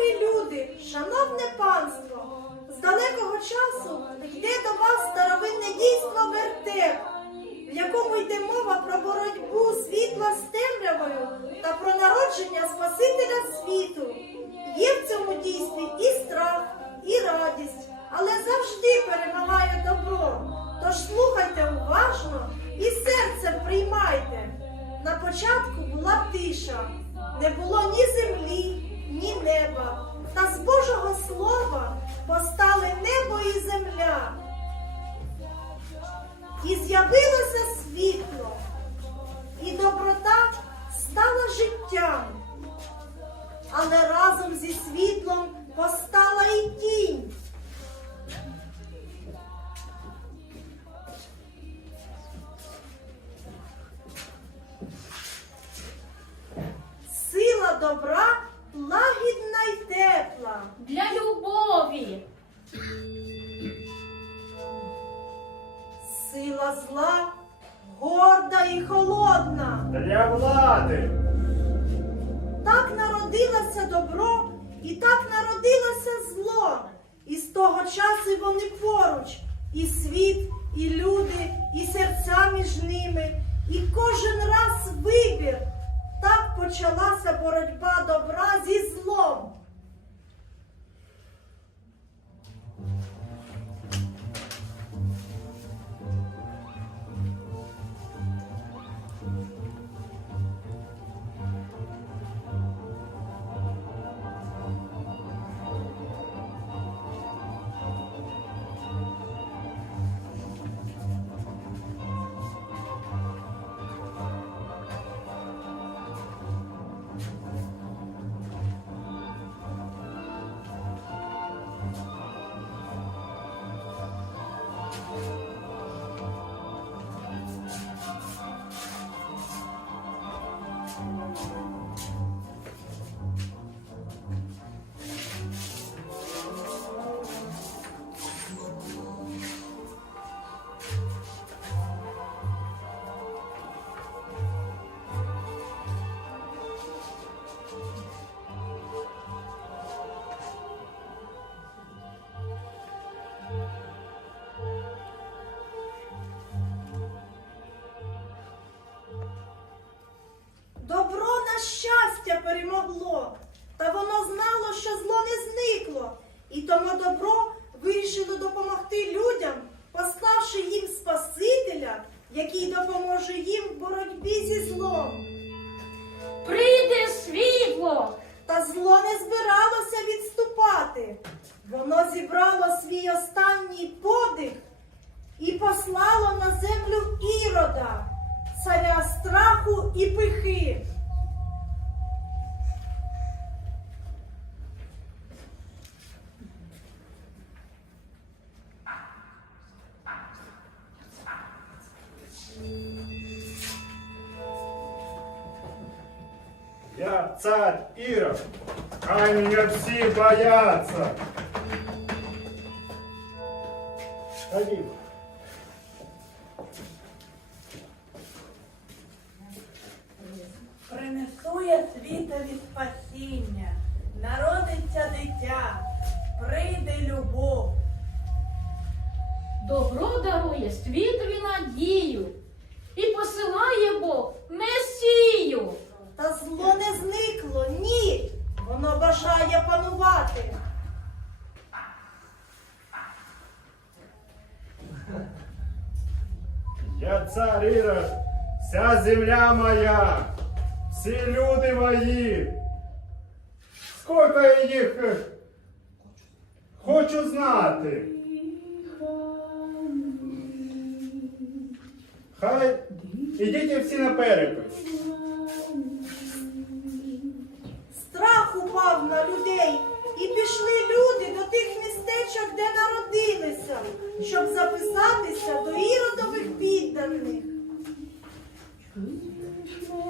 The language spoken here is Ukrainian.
добрі люди, шановне панство, з далекого часу йде до вас старовинне дійство вертеп, в якому йде мова про боротьбу світла з темрявою та про народження Спасителя світу. Є в цьому дійстві і страх, і радість, але завжди перемагає добро. Тож слухайте уважно і серце приймайте. На початку була тиша, не було ні землі, неба. Та з Божого слова постали небо і земля. І з'явилося світло, холодна. Для влади. Так народилося добро і так народилося зло. І з того часу вони поруч, і світ, і люди, і серця між ними, і кожен раз вибір. Так почалася боротьба добра зі злом. うん。Перемогло, та воно знало, що зло не зникло, і тому добро вирішило допомогти людям, пославши їм Спасителя, який допоможе їм в боротьбі зі злом. Прийде світло. Та зло не збиралося відступати. Воно зібрало свій останній подих і послало на землю ірода, царя страху і пихи. Я царь Ирод. Хай меня все боятся. Ходим. Принесу я світові спасіння, народиться дитя, прийде любов. Добро дарує світові надію. І посилає Бог Месію. Та зло не зникло, ні. Воно бажає панувати. Я цар Ірод, Вся земля моя. всі люди мої. Сколько їх хочу знати. Хай ідіть всі на перепис. Krishna.